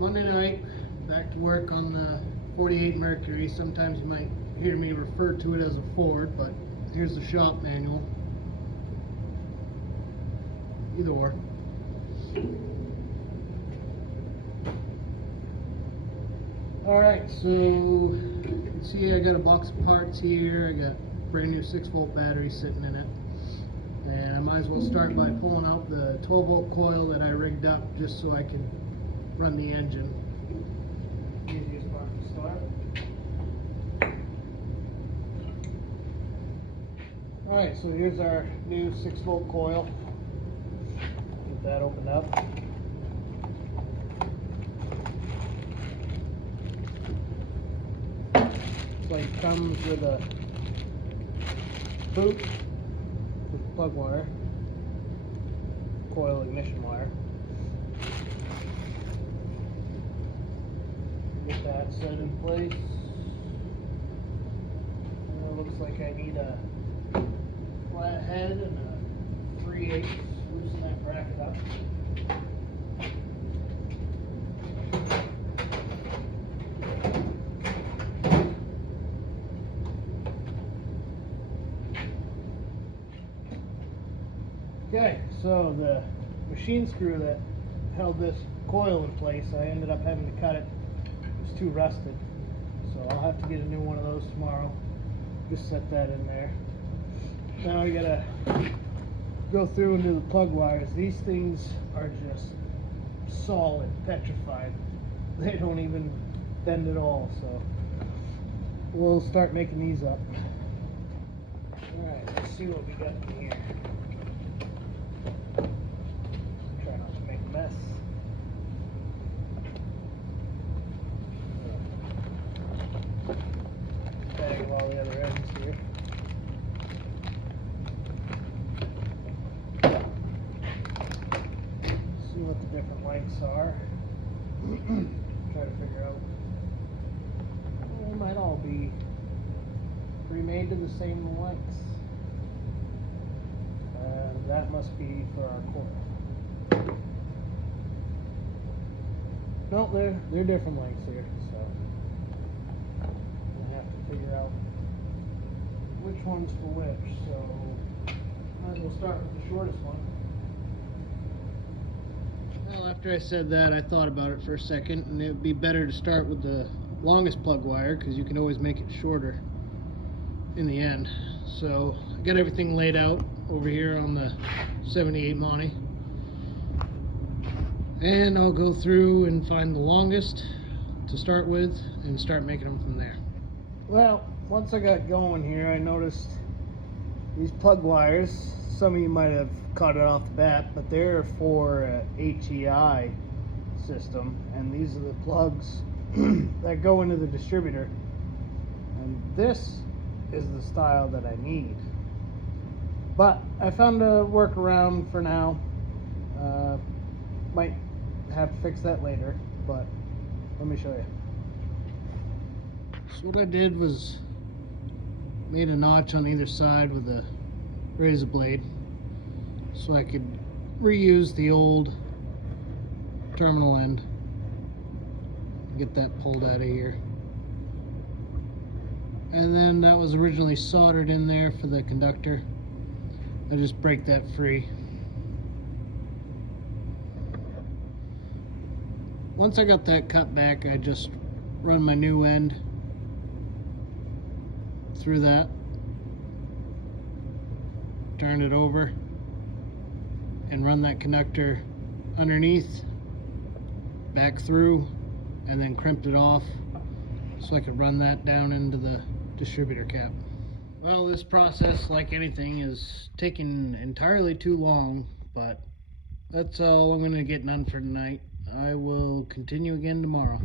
Monday night, back to work on the 48 Mercury. Sometimes you might hear me refer to it as a Ford, but here's the shop manual. Either or. Alright, so you can see I got a box of parts here. I got brand new 6-volt battery sitting in it. And I might as well start by pulling out the 12-volt coil that I rigged up just so I can run the engine. Easiest part to start. Alright, so here's our new 6-volt coil. Get that opened up. Like comes with a boot with plug wire, coil ignition wire. Get that set in place. And it looks like I need a flat head and a 3/8. Loosen that bracket up. Okay, so the machine screw that held this coil in place, I ended up having to cut it. It was too rusted, so I'll have to get a new one of those tomorrow. Just set that in there. Now I gotta go through and do the plug wires. These things are just solid, petrified. They don't even bend at all, so we'll start making these up. Alright, let's see what we got in here. Try not to make a mess. Bag of all the other ends here. See what the different lengths are. Try to figure out. They might all be remade to the same lengths. That must be for our coil. No, they're different lengths here, so I have to figure out which one's for which. So might as well start with the shortest one. Well, after I said that, I thought about it for a second, and it would be better to start with the longest plug wire because you can always make it shorter in the end. So I got everything laid out over here on the 78 Monty, and I'll go through and find the longest to start with and start making them from there. Well, once I got going here, I noticed these plug wires. Some of you might have caught it off the bat, but they're for a HEI system, and these are the plugs that go into the distributor, and this is the style that I need. But I found a workaround for now. Might have to fix that later, but let me show you. So what I did was made a notch on either side with a razor blade so I could reuse the old terminal end. Get that pulled out of here. And then that was originally soldered in there for the conductor. I just break that free. Once I got that cut back, I just run my new end through that, turn it over, and run that conductor underneath, back through, and then crimped it off so I could run that down into the distributor cap. Well, this process, like anything, is taking entirely too long, but that's all I'm going to get done for tonight. I will continue again tomorrow.